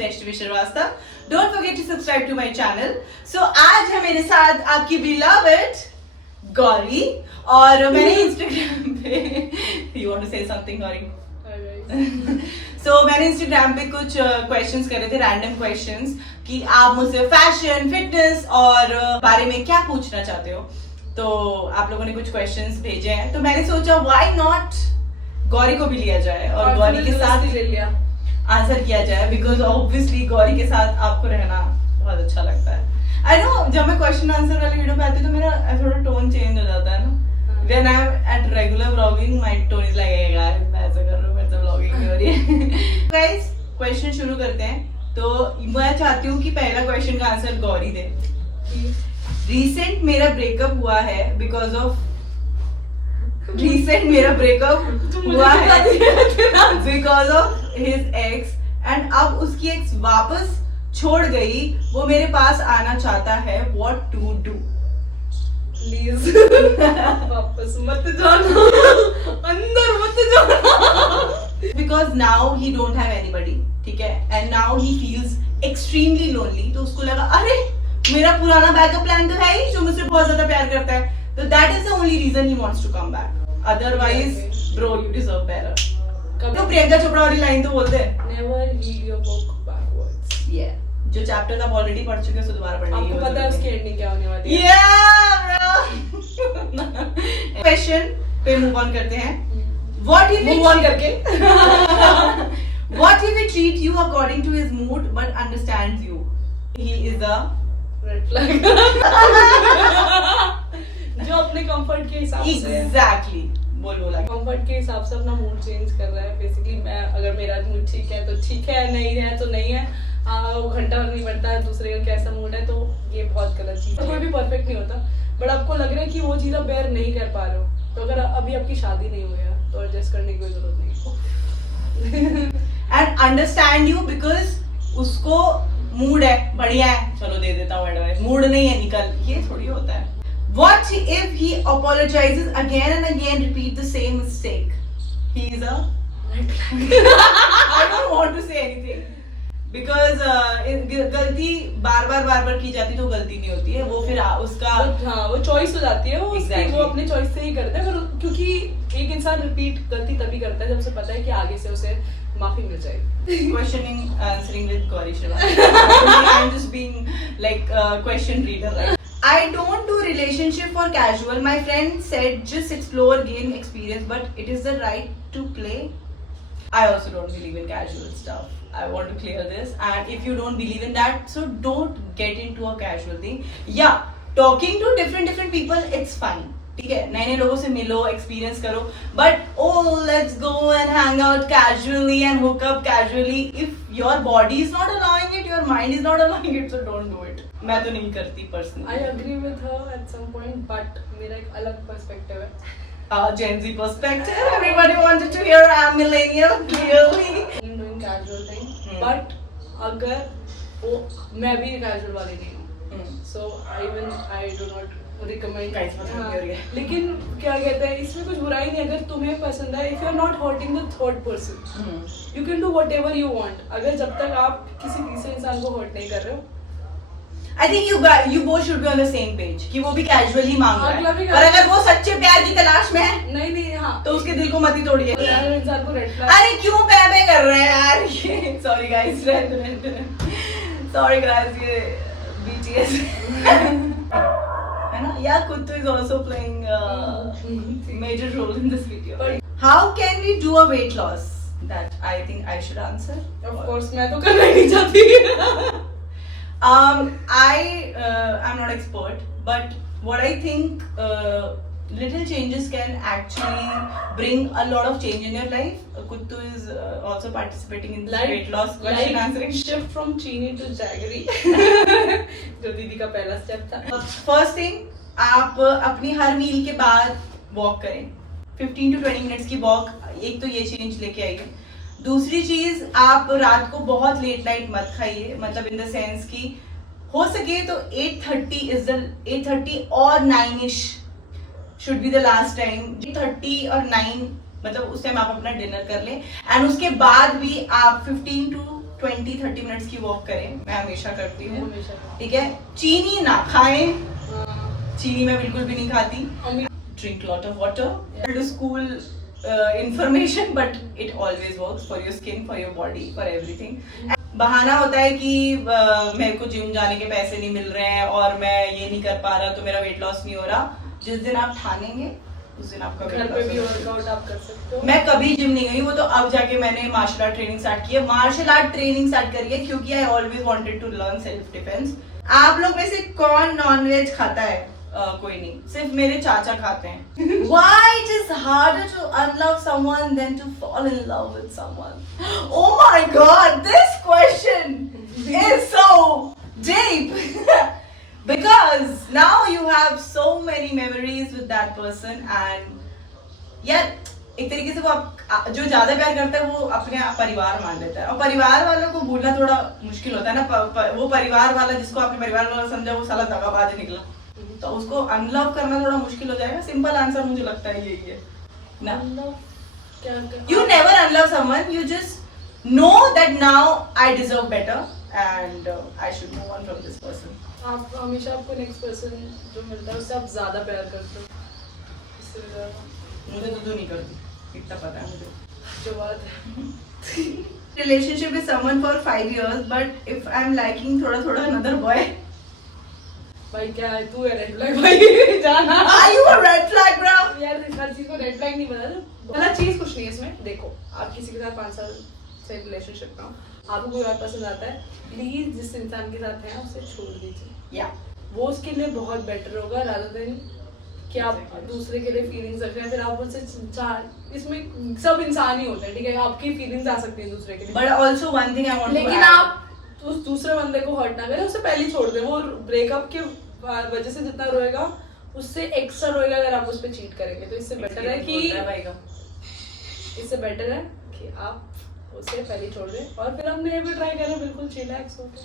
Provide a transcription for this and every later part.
is Vaishnavi Shrivastava. Don't forget to subscribe to my channel. So आज है मेरे साथ आपकी beloved गौरी और मैंने Instagram पे you want to say something Gauri? So मैंने Instagram पे कुछ questions करे थे, random questions कि आप मुझसे फैशन, फिटनेस और बारे में क्या पूछना चाहते हो. तो आप लोगों ने कुछ questions भेजे हैं, तो मैंने सोचा why not गौरी को भी लिया जाए और गौरी के साथ आंसर किया जाए, बिकॉज ऑब्वियसली गौरी के साथ आपको रहना बहुत अच्छा लगता है. आई नो जब मैं क्वेश्चन आंसर वाली वीडियो पे आती हूँ तो मेरा थोड़ा टोन चेंज हो जाता है ना. When I am at regular vlogging my tone is like यार मैं ऐसा कर रहा हूँ, मेरे से व्लॉगिंग नहीं हो रही है. गाइस क्वेश्चन शुरू करते हैं. तो मैं चाहती हूँ कि पहला क्वेश्चन का आंसर गौरी दे. रिसेंट मेरा ब्रेकअप हुआ है बिकॉज ऑफ मेरा ब्रेकअप हुआ है because of his ex and अब उसकी एक्स वापस छोड़ गई, वो मेरे पास आना चाहता है. What to do? प्लीज वापस मत जाना, अंदर मत जाना. Because now he don't have anybody, ठीक है, and now he feels extremely lonely. तो उसको लगा अरे मेरा पुराना बैकअप प्लान तो है ही जो मुझसे बहुत ज्यादा प्यार करता है. So that is the only reason he wants to come back. Otherwise, bro, you deserve better. तो प्रियंका चोपड़ा वाली लाइन तो बोलते हैं. Never read your book backwards. Yeah. जो चैप्टर आप ऑलरेडी पढ़ चुके हो उसको दोबारा पढ़ने की. आपको पता है उसकी एंडिंग क्या होने वाली है? Yeah, bro. Question पे मूव ऑन करते हैं. What if मूव ऑन करके? What if he treat you according to his mood but understands you? He is a red flag. जो अपने कंफर्ट के हिसाब से exactly बोला कंफर्ट के हिसाब से अपना मूड चेंज कर रहा है. बेसिकली मैं अगर मेरा मूड ठीक है तो ठीक है, नहीं है तो नहीं है. वो घंटा नहीं बढ़ता है दूसरे का कैसा मूड है, तो ये बहुत गलत चीज है. कोई भी परफेक्ट नहीं होता, बट आपको लग रहा है कि वो चीज़ आप बेयर नहीं कर पा रहे हो, तो अगर अभी आपकी शादी नहीं हुई है तो एडजस्ट करने की कोई जरूरत नहीं. एंड अंडरस्टैंड यू बिकॉज उसको मूड है बढ़िया है, चलो दे देता हूँ एडवाइस. मूड नहीं है निकल, ये थोड़ी होता है. What if he apologizes again and again, repeat the same mistake? He is a red flag. I don't want to say anything because गलती बार की जाती तो गलती नहीं होती है. वो फिर उसका हाँ वो चॉइस हो जाती है. वो exactly. वो अपने चॉइस से ही करता है, क्योंकि एक इंसान रिपीट गलती तभी करता है जब उसे पता है कि आगे से उसे माफी मिल जाएगी. Questioning, answering with Gauri Shrivastava. I'm just being like question reader. Right? I don't do relationship for casual. My friend said just explore, gain experience, but it is the right to play. I also don't believe in casual stuff. I want to clear this. And if you don't believe in that, so don't get into a casual thing. Yeah, talking to different people, it's fine. ठीक है, नए लोगों से मिलो, experience करो, but oh let's go and hang out casually and hook up casually. If your body is not allowing it, your mind is not allowing it, so don't do it. मैं तो नहीं करती personally. I agree with her at some point, but मेरा एक अलग perspective है. Gen Z perspective. Everybody wanted to hear I'm millennial, clearly. I'm doing casual thing, but अगर वो मैं भी casual वाली नहीं हूँ, so I do not recommend. लेकिन क्या कहते हैं इसमें कुछ बुराई नहीं अगर तुम्हें पसंद है. If you are not hurting the third person, you can do whatever you want. अगर जब तक आप किसी तीसरे इंसान को हर्ट नहीं कर रहे हो. I think you both should be on the same page कि वो भी casually मांग रहा है, और अगर वो सच्चे प्यार की तलाश में है नहीं हाँ तो उसके दिल को मत ही तोड़िए. इंसान को रेड फ्लैग. अरे क्यों बे कर रहे हैं यार ये. Sorry guys, sorry guys, ये BTS है ना. Yeah, Kuttu is also playing major role in this video. How can we do a weight loss? That I think I should answer. Of course, मैं तो करना ही नहीं चाहती. I'm not expert, but what I think little changes can actually bring a lot of change in your life. Kuttu is also participating in this weight loss question answering. Shift from चीनी to jaggery जो दीदी का पहला step था. First thing, आप अपनी हर मील के बाद वॉक करें. 15 to 20 मिनट्स की वॉक, एक तो ये चेंज लेके आइए. दूसरी चीज, आप रात को बहुत लेट नाइट मत खाइए, मतलब इन द सेंस कि हो सके तो 8:30 और 9ish should be the last time. 8:30 और 9 मतलब उस टाइम आप अपना डिनर कर लें, एंड उसके बाद भी आप 15 to 20-30 मिनट्स की वॉक करें, मैं हमेशा करती हूँ, हमेशा। ठीक है। चीनी ना खाएं, हाँ, चीनी मैं बिल्कुल भी नहीं खाती। Drink lot of water. To school information, but it always works for your skin, for your body, for everything. बहाना होता है कि मेरे को जिम जाने के पैसे नहीं मिल रहे हैं और मैं ये नहीं कर पा रहा तो मेरा वेट लॉस नहीं हो रहा। जिस दिन आप ठानेंगे उस दिन आपका घर पे भी वर्कआउट आप कर सकते हो। मैं कभी जिम नहीं गई, वो तो अब जाके मैंने मार्शल आर्ट ट्रेनिंग स्टार्ट की है। मार्शल आर्ट ट्रेनिंग स्टार्ट करी है क्योंकि I always wanted to learn self defence. आप लोग में से कौन नॉनवेज खाता है? कोई नहीं, सिर्फ मेरे चाचा खाते हैं। Why it is harder to unlove someone than to fall in love with someone? Oh my God, this question is so deep. Because now you have so many memories with that person and यार एक तरीके से वो जो ज्यादा प्यार करता है वो अपने परिवार मान लेता है, और परिवार वालों को भूलना थोड़ा मुश्किल होता है ना। वो परिवार वाला जिसको आपने परिवार वाला समझा वो साला दगाबाज निकला, तो उसको अनलव करना थोड़ा मुश्किल हो जाएगा। सिंपल आंसर मुझे लगता है यही है ना। You never unlove someone, you just know that now I deserve better and I should move on from this person. आप हमेशा आपको नेक्स्ट पर्सन जो मिलता है उससे आप ज्यादा प्यार करते हो, इससे ज्यादा। मुझे तो तू नहीं करती, इतना पता है मुझे। जो बात है Relationship with someone for 5 years, but if I'm liking थोड़ा another boy. भाई क्या है, तू है रेड फ्लैग भाई जाना। Are you a red flag, bro? यार हर चीज को रेड फ्लैग नहीं बना दो। गलत चीज कुछ नहीं है इसमें। देखो आप किसी के साथ 5 साल से रिलेशनशिप में हो, आपको कोई और पसंद आता है, प्लीज जिस इंसान के साथ हैं उसे छोड़ दीजिए। या वो उसके लिए बहुत बेटर होगा रादर देन कि आप दूसरे के लिए फीलिंग्स रख रहे हैं, फिर आप उनसे इसमें सब इंसान ही होते हैं, ठीक है। आपकी फीलिंग्स आ सकती है दूसरे के लिए, but also one thing I want to लेकिन add. आप उस दूसरे बंदे को हर्ट ना करें, उससे पहले ही छोड़ दें। वो ब्रेकअप के वजह से जितना रोएगा उससे एक्स्ट्रा रोएगा अगर आप उस पर चीट करेंगे। तो इससे बेटर है कि आप उसे पहले ही छोड़ दें और फिर हम नए पे ट्राई करें, बिल्कुल चिलैक्स होके।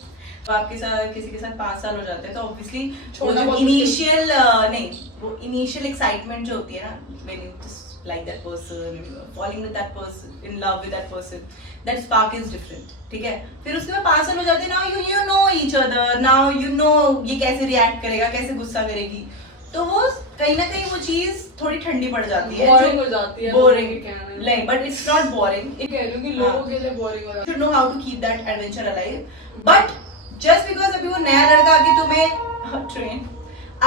तो आपके साथ किसी के साथ 5 साल हो जाते हैं तो ऑब्वियसली छोड़ना बहुत इनिशियल नहीं, वो इनिशियल एक्साइटमेंट जो होती है ना, when you just like that person, falling with that person, in love with that person, that spark is different, ठीक है। फिर उसके बाद 5 साल हो जाते हैं, now you know each other, now you know ये कैसे रिएक्ट करेगा, कैसे गुस्सा करेगी, तो वो कहीं ना कहीं वो चीज थोड़ी ठंडी पड़ जाती है, बोरिंग हो जाती है। बोरिंग नहीं, बट इट्स नॉट बोरिंग। ये कह रही हूँ कि लोगों के लिए बोरिंग हो जाती है। should know how to keep that adventure alive, but just because अभी वो नया लड़का आके तुम्हें ट्रेन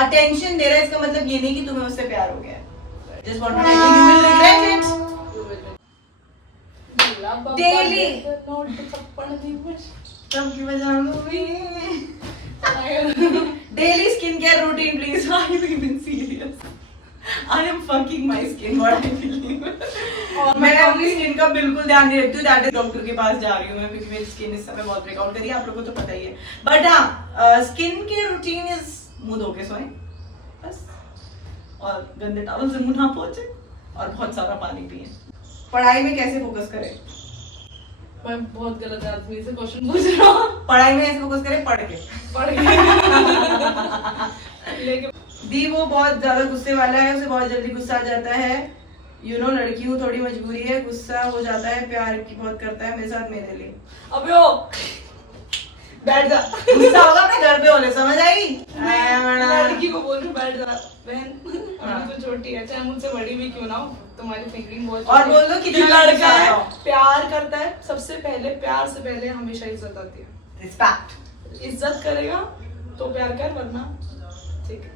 अटेंशन दे रहा है, इसका मतलब ये नहीं कि तुम्हें उससे प्यार हो गया। Just want to tell you, you will regret it. Daily. Daily skincare routine, please. Why are you even serious? I am fucking my skin, what I believe. और मैं अपनी स्किन का बिल्कुल ध्यान नहीं रखती हूँ। दैट इज डॉक्टर के पास जा रही हूँ मैं, क्योंकि मेरी स्किन इस समय बहुत ब्रेकआउट करी है, आप लोगों को तो पता ही है। बट हाँ, स्किन के रूटीन इज मुंह धो के सोएं बस, और गंदे टॉवल से मुंह ना पोंछे, और बहुत सारा पानी पिए। पढ़ाई में कैसे फोकस करें? मैं बहुत गलत आदमी से क्वेश्चन पूछ रहा हूँ। पढ़ाई में ऐसे फोकस करें पढ़ के लेकिन दी वो बहुत ज्यादा गुस्से वाला है, उसे बहुत जल्दी गुस्सा आ जाता है। यू नो लड़की हूँ, थोड़ी मजबूरी है, गुस्सा हो जाता है, प्यार की बहुत करता है मेरे साथ, मेरे लिए। अबे ओ बैठ जा, गुस्सा होगा अपने घर पे होने, समझ आई? लड़की को बोल रही बैठ जा बहन, अभी तो छोटी है, चाहे मुझसे बड़ी भी क्यों ना हो, तुम्हारी थिंकिंग बहुत और बोल दो कितना लड़का है, प्यार करता है, सबसे पहले प्यार से पहले हमेशा इज्जत आती है। रिस्पेक्ट, इज्जत करेगा तो प्यार कर, वरना ठीक है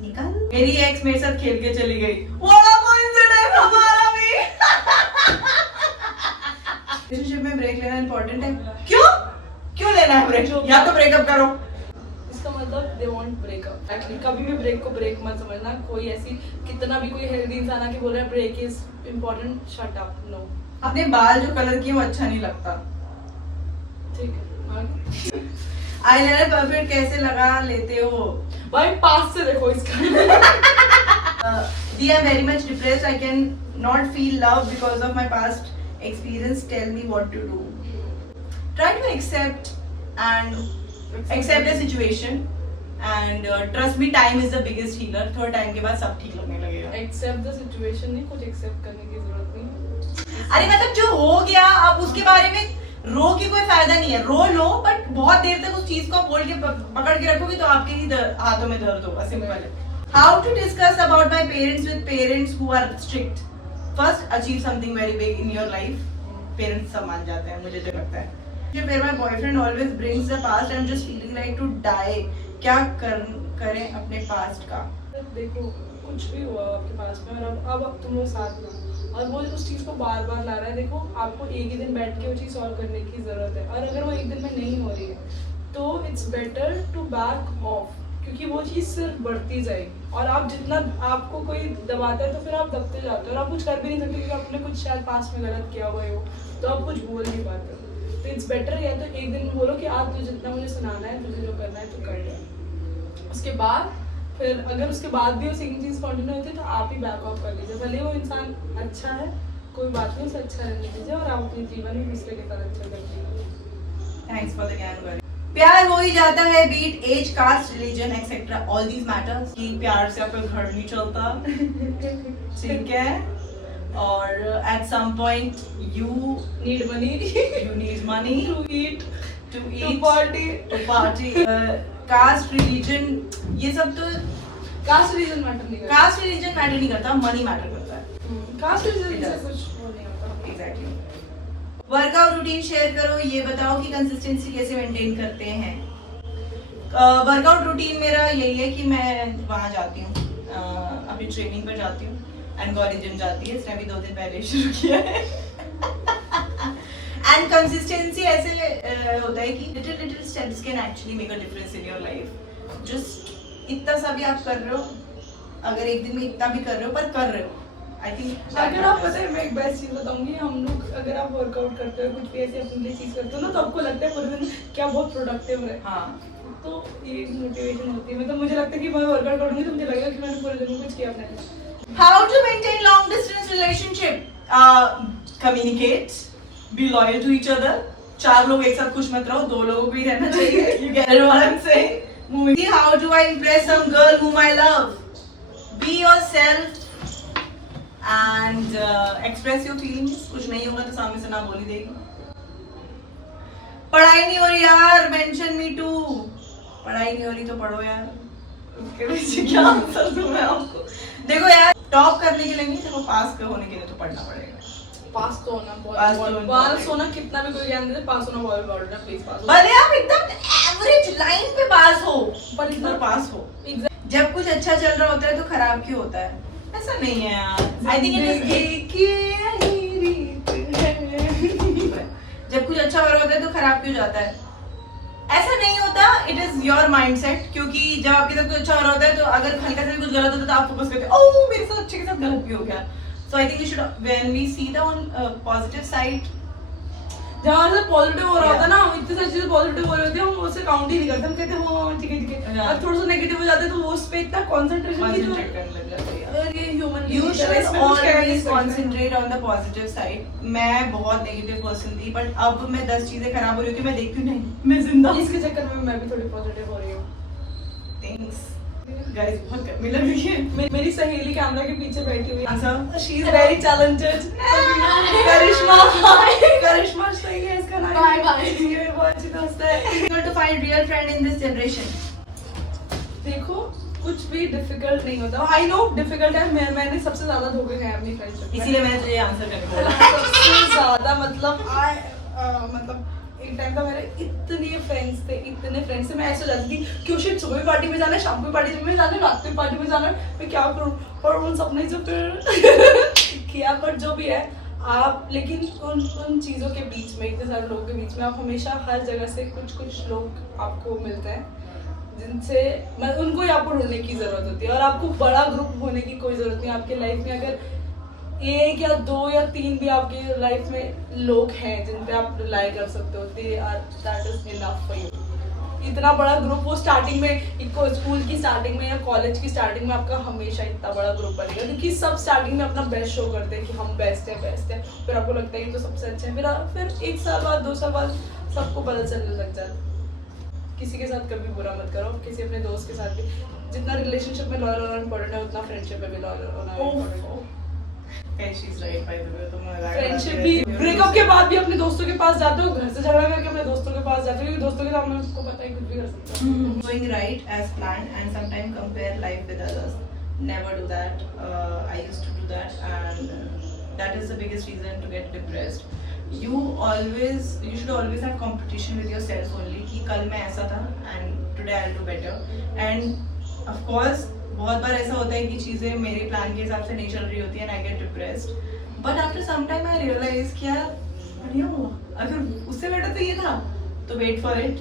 निकल। मेरी एक्स मेरे साथ खेल के चली गई, बड़ा कोइंसिडेंस हमारा भी। रिलेशनशिप में ब्रेक लेना इंपॉर्टेंट है? क्यों लेना है ब्रेक? या तो ब्रेकअप करो। इसका मतलब दे वांट ब्रेकअप। एक्चुअली कभी भी ब्रेक को ब्रेक मत समझना। कोई ऐसी कितना भी कोई हेल्दी इंसान आके बोल रहा है break is important, shut up, no. अपने बाल जो कलर किए वो अच्छा नहीं लगता, ठीक है। आईलाइनर परफेक्ट कैसे लगा लेते हो? भाई पास से देखो इसका। They are very much depressed. I can not feel love because of my past experience. Tell me what to do. Try to accept the situation and trust me, time is the biggest healer. थोड़ा time के बाद सब ठीक लगने लगेगा। Accept the situation नहीं, कुछ accept करने की जरूरत नहीं। अरे मतलब जो हो गया अब उसके बारे में रो के कोई फायदा नहीं है, रो लो बट बहुत देर तक उस चीज को आप बोल के पकड़ के रखोगे तो आपके ही हाथों में दर्द होगा। सिंपल है। How to discuss about my parents with parents who are strict. First, achieve something very big in your life. Parents सब मान जाते हैं, मुझे जो लगता है। Where my boyfriend always brings the past, I'm just feeling like to die. क्या करें अपने पास्ट का? देखो कुछ भी हुआ आपके पास में और अब तुम लोग साथ में और वो उस चीज़ को बार बार ला रहा है। देखो आपको एक ही दिन बैठ के वो चीज़ सॉल्व करने की ज़रूरत है, और अगर वो एक दिन में नहीं हो रही है तो it's better to back off, क्योंकि वो चीज़ सिर्फ बढ़ती जाएगी। और आप जितना आपको कोई दबाता है तो फिर आप दबते जाते हो और आप कुछ कर भी नहीं सकते, क्योंकि आपने कुछ शायद पास में गलत किया हुआ है हो, तो आप कुछ बोल नहीं पाते हो। तो इट्स बेटर या तो एक दिन बोलो कि आज तुझे जितना मुझे सुनाना है, तुझे जो करना है तो कर ले। उसके बाद फिर अगर उसके बाद भी वो सेम चीज़ कंटिन्यू होती है तो आप ही बैक ऑफ कर लीजिए। भले वो इंसान अच्छा है, कोई बात नहीं, उसे अच्छा रहने दीजिए और आप अपने जीवन में दूसरे के साथ अच्छा कर दीजिए। थैंक्स फॉर द ज्ञान। प्यार हो ही जाता है, be it age, caste, religion etcetera, all these matters. कि प्यार से आपका घर नहीं चलता, ठीक है, और at some point you need money, you need money to eat, to party. Caste, religion, ये सब तो कास्ट रिलीजन मैटर नहीं करता। कास्ट रिलीजन मैटर नहीं करता, मनी मैटर करता है। कास्ट रिलीजन से कुछ वो नहीं होता। एग्जैक्टली। वर्कआउट रूटीन शेयर करो, ये बताओ कि कंसिस्टेंसी कैसे मेंटेन करते हैं। वर्कआउट रूटीन मेरा यही है कि मैं वहाँ जाती हूँ, अपनी ट्रेनिंग पर जाती हूँ, एंड गौरी जिम जाती है, इसने अभी 2 दिन पहले शुरू किया है। एंड कंसिस्टेंसी ऐसे होता है कि little little steps can actually make a difference in your life. Just इतना सा भी आप कर रहे हो, अगर एक दिन में इतना भी कर रहे हो पर कर रहे हो, आई थिंक। अगर आप पता है, मैं एक बेस्ट चीज़ बताऊंगी, हम लोग अगर आप वर्कआउट करते हो, कुछ भी ऐसी अपने लिए चीज़ करते हो ना, तो आपको लगता है पूरे दिन क्या बहुत प्रोडक्टिव है। हाँ, तो ये मोटिवेशन होती है। मतलब मुझे लगता है कि मैं वर्कआउट करूंगी तो मुझे लगेगा कि मैंने पूरे दिन में कुछ किया अपने लिए। How to maintain long distance relationship. Communicate, be loyal to each other. 4 लोग एक साथ खुश मत रहो, 2 लोगों को ही रहना चाहिए। You get what I'm saying? How do I impress some girl whom I love? Be yourself and express your feelings. कुछ नहीं होगा तो सामने से ना बोली देगी। पढ़ाई नहीं हो रही यार, मेंशन मी टू। पढ़ाई नहीं हो रही तो पढ़ो यार। उसके पीछे क्या आंसर दूं मैं आपको? देखो यार, टॉप करने के लिए नहीं, देखो पास होने के लिए तो पढ़ना पड़ेगा। पास तो होना बहुत, पास होना कितना भी कोई ज्ञान दे, पास होना बहुत इम्पोर्टेंट है। प्लीज पास हो। भले आप एकदम एवरेज लाइन पे पास हो, पर इधर पास हो। जब कुछ अच्छा चल रहा होता है तो खराब क्यों होता है? ऐसा नहीं है यार। आई थिंक जब कुछ अच्छा हो रहा होता है तो खराब क्यों जाता है? ऐसा नहीं होता। It is your mindset. क्योंकि जब आपके साथ कुछ अच्छा हो रहा होता है तो अगर हल्का से भी कुछ गलत होता है तो आप फोकस करते हो, ओह मेरे साथ अच्छे के साथ गलत भी हो गया। So I think we should, when we see the on positive side, जहाँ से पॉजिटिव हो रहा होता है ना, हम इतनी सारी चीजें पॉजिटिव हो रही होती है, हम उसे काउंट ही नहीं करते। हम कहते हैं हाँ ठीक है ठीक है, और थोड़ा सा नेगेटिव हो जाते हैं तो वो उस पे इतना कंसंट्रेशन करने लग जाते हैं। और ये human You should always concentrate on the positive side. मैं बहुत नेगेटिव पर्सन थी, बट अब मैं 10 चीजें खराब हो रही होती है, मैं देखती हूँ नहीं मैं जिंदा। इसके चक्कर में मैं भी थोड़ी पॉजिटिव हो रही हूँ। Thanks. Guys, बहुत गर्मी लग रही है। मेरी सहेली कैमरा के पीछे बैठी हुई है। अच्छा, She is very talented. करिश्मा, करिश्मा सही है इसका नाम। Bye bye. ये बहुत अच्छी दोस्त है। Difficult to find real friend in this generation. देखो कुछ भी डिफिकल्ट नहीं होता। आई नो डिफिकल्ट है, मैंने सबसे ज्यादा धोखे खाए अपनी फ्रेंडशिप में। इसीलिए मैंने तुझे आंसर करने बोला। सबसे ज्यादा मतलब एक टाइम था मेरे इतने फ्रेंड्स थे, मैं ऐसे जाती थी कि शिट सुबह भी पार्टी में जाना है, शाम को भी पार्टी में जाना है, रात को भी पार्टी में जाना है, मैं क्या करूं। और उन सबने जो फिर किया, पर जो भी है आप, लेकिन उन चीज़ों के बीच में, इतने सारे लोगों के बीच में, आप हमेशा हर जगह से कुछ लोग आपको मिलते हैं जिनसे उनको ही आपको ढूंढने की ज़रूरत होती है। और आपको बड़ा ग्रुप होने की कोई ज़रूरत नहीं। आपके लाइफ में अगर 1 या 2 या 3 भी आपकी लाइफ में लोग हैं जिन पे आप रिलाई कर सकते हो, that is enough for you. इतना बड़ा ग्रुप, वो स्टार्टिंग में स्कूल की स्टार्टिंग में या कॉलेज की स्टार्टिंग में आपका हमेशा इतना बड़ा ग्रुप बनेगा, क्योंकि सब स्टार्टिंग में अपना बेस्ट शो करते हैं कि हम बेस्ट है। फिर आपको लगता है कि तो सबसे अच्छा है, फिर 1 साल बाद 2 साल बाद सबको पता चलने लग जाता है। किसी के साथ कभी बुरा मत करो, किसी अपने दोस्त के साथ भी। जितना रिलेशनशिप में लॉयल होना इम्पोर्टेंट है, उतना फ्रेंडशिप में भी लॉयल होना इम्पोर्टेंट है। she's right by the way, तुम मजाक फ्रेंडशिप भी ब्रेकअप के बाद भी अपने दोस्तों के पास जाते हो, घर से झगड़ा करके अपने दोस्तों के पास जाते हो, क्योंकि दोस्तों के सामने उसको पता है कुछ भी कर सकता है. Doing right as planned and sometimes compare life with others. Never do that. I used to do that, and that is the biggest reason to get depressed. You should always have competition with yourself only. कि कल मैं ऐसा था and today I'll do better. And of course बहुत बार ऐसा होता है कि चीजें मेरे प्लान के हिसाब से नहीं चल रही होती है and I get depressed. But after some time I realize कि यार अरे अगर उससे बेटर तो ये था, तो wait for it.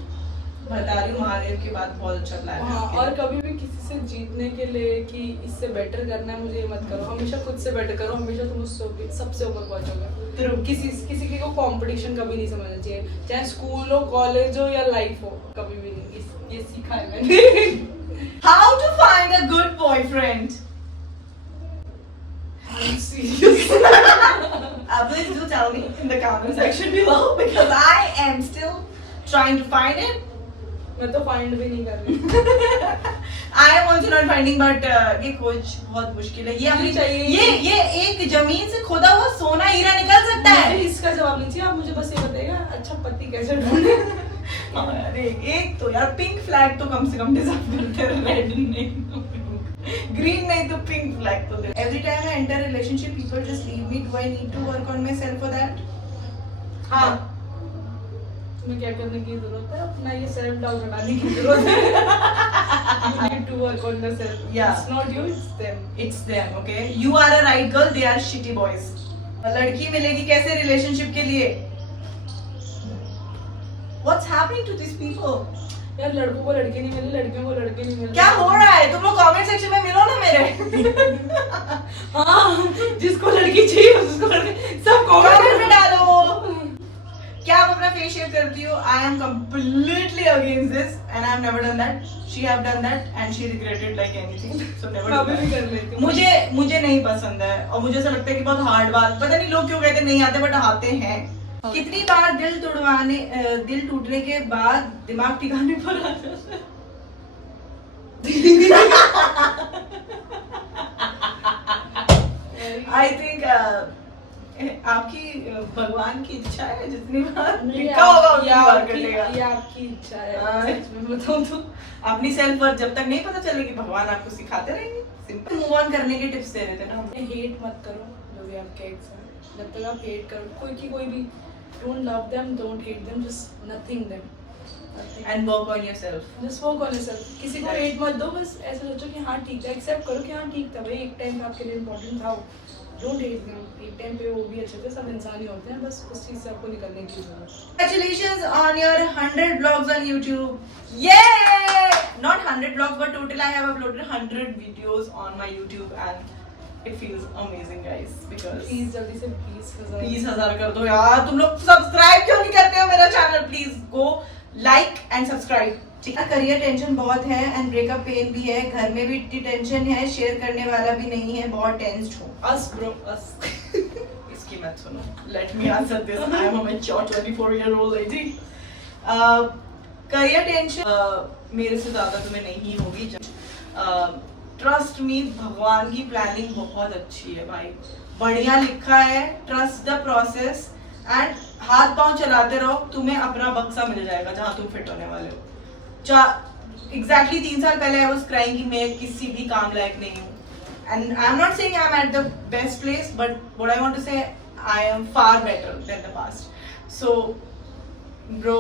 बता रही हूँ महादेव की बात बहुत अच्छा प्लान है. हाँ, और कभी भी किसी से जीतने के लिए कि इससे बेटर करना है मुझे, ये मत करो. हमेशा खुद से बेटर करो, हमेशा तुम उससे सबसे ऊपर पहुंचोगे. किसी के को कंपटीशन कभी नहीं समझना चाहिए, चाहे स्कूल हो, कॉलेज हो या लाइफ हो, कभी भी नहीं. ये सीखा है मैंने. How to find a good boyfriend? I'm serious. Please do tell me in the comment section below because I am still trying to find it. मैं तो फाइंड भी नहीं कर रही. I am also not finding, but ये खोज बहुत मुश्किल है. ये अपनी चाहिए. ये एक जमीन से खोदा हुआ सोना हीरा निकल सकता है. मुझे इसका जवाब नहीं चाहिए, आप मुझे बस ये बताइएगा अच्छा पति कैसे ढूंढे. अरे एक तो यार पिंक फ्लैग तो कम से कम डिजर्व करते हैं, रेड नहीं तो ग्रीन नहीं तो पिंक फ्लैग तो दे. Every time I enter relationship people just leave me. Do I need to work on myself for that? हाँ, तुम्हें क्या करने की जरूरत है? अपना ये सेल्फ डाउट हटाने की जरूरत है. You need to work on yourself. Yeah. It's not you, it's them. It's them, okay? You are a right girl, they are shitty boys. लड़की मिलेगी कैसे रिलेशनशिप के लिए? What's happening to these people? यार लड़कों को लड़के नहीं मिले, लड़कियों को लड़के नहीं मिले. क्या हो रहा है? तुम लोग कमेंट सेक्शन में मिलो ना मेरे. हाँ, जिसको लड़की चाहिए उसको लड़के सब कमेंट में डालो. क्या आप अपना फेस शेव करती हो? I am completely against this and I have never done that. She have done that and she regretted like anything. So never do भी कर that. लेती हूँ. मुझे नहीं पसंद है और मुझे ऐसा लगता है कि बहुत हार्ड बात. पता नहीं लोग क्यों कहते नहीं आते, बट आते हैं. कितनी बार दिल टूटने के बाद दिमाग ठिकाने पर आ जाता है. I think आपकी भगवान की इच्छा है, जितनी बार लिखा होगा उतनी बार कटेगा. ये आपकी इच्छा है. सच में बताऊं तो अपनी सेल्फ वर्थ जब तक नहीं पता चलेगी, भगवान आपको सिखाते रहेंगे. सिंपल मूव ऑन करने के टिप्स दे रहे थे ना हम. हेट मत करो जो भी आपके एक्स हैं. जब तक आप हेट करो कोई भी, don't love them, don't hate them, just nothing them. And work on yourself. Just work on yourself. किसी को hate मत दो, बस ऐसा सोचो कि हाँ ठीक था, accept करो कि हाँ ठीक था भाई, एक टाइम आपके लिए important था. Don't hate them. एक टाइम पे वो भी अच्छे थे, सब इंसान ही होते हैं, बस उस चीज से आपको निकलने की जरूरत है. Congratulations on your 100 vlogs on YouTube. Yay! Not 100 vlogs, but total I have uploaded 100 videos on my YouTube and it feels amazing, guys. Because Please जल्दी से 20,000. 20,000 कर दो यार. तुम लोग सब्सक्राइब क्यों नहीं करते हो मेरा channel? Please go like and subscribe. ठीक है, करियर टेंशन बहुत है एंड ब्रेकअप पेन भी है. घर में भी इतनी टेंशन है, शेयर करने वाला भी नहीं है. बहुत टेंस्ड हूँ. Us bro, us. इसकी मत सुनो. Let me answer this. I am a mature 24-year-old lady. Career tension मेरे से ज्यादा तुम्हें नहीं होगी. ट्रस्ट मी, भगवान की प्लानिंग बहुत अच्छी है भाई. बढ़िया लिखा है. ट्रस्ट द प्रोसेस एंड हाथ पांव चलाते रहो, तुम्हें अपना बक्सा मिल जाएगा जहां तुम फिट होने वाले हो. एग्जैक्टली 3 साल पहले आई वाज क्राइंग कि मैं किसी भी काम लायक नहीं हूँ. And I am not saying I am at the best place, but what I want to say I am far better than the past. So bro,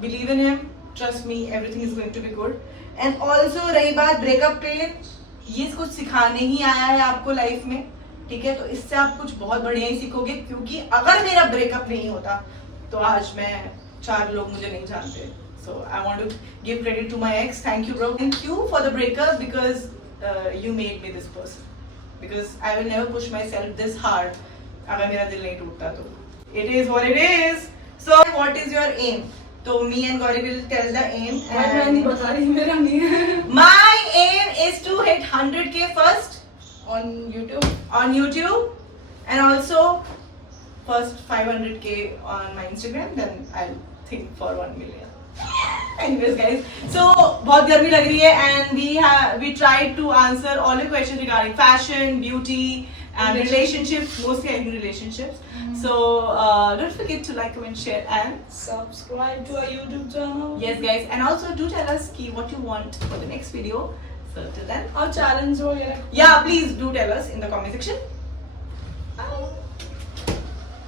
believe in him, trust me, everything is going to be good. And also रही बात breakup pen, ये कुछ सिखाने ही आया है आपको life में. ठीक है, तो इससे आप कुछ बहुत बढ़िया ही सीखोगे. क्योंकि अगर मेरा ब्रेकअप नहीं होता तो आज मैं 4 लोग मुझे नहीं जानते. So I want to give credit to my ex. Thank you, bro. Thank you for the breakup because you made me this person. Because I will never push myself this hard. अगर मेरा दिल नहीं टूटता तो. It is what it is. So what is your aim? So me and Gauri will tell the aim. मैं नहीं बता रही, मेरा नहीं है. My aim is to hit 100K first On YouTube. On YouTube, and also first 500K on my Instagram. Then I'll think for 1 million. Anyways guys, so बहुत गर्मी लग रही है and we tried to answer all your questions regarding fashion, beauty and relationships, mostly I think relationships. So don't forget to like, comment, share, and subscribe to our YouTube channel. yes, guys, and also do tell us what you want for the next video. So till then, Our challenge वगैरह. yeah, please do tell us in the comment section. Bye.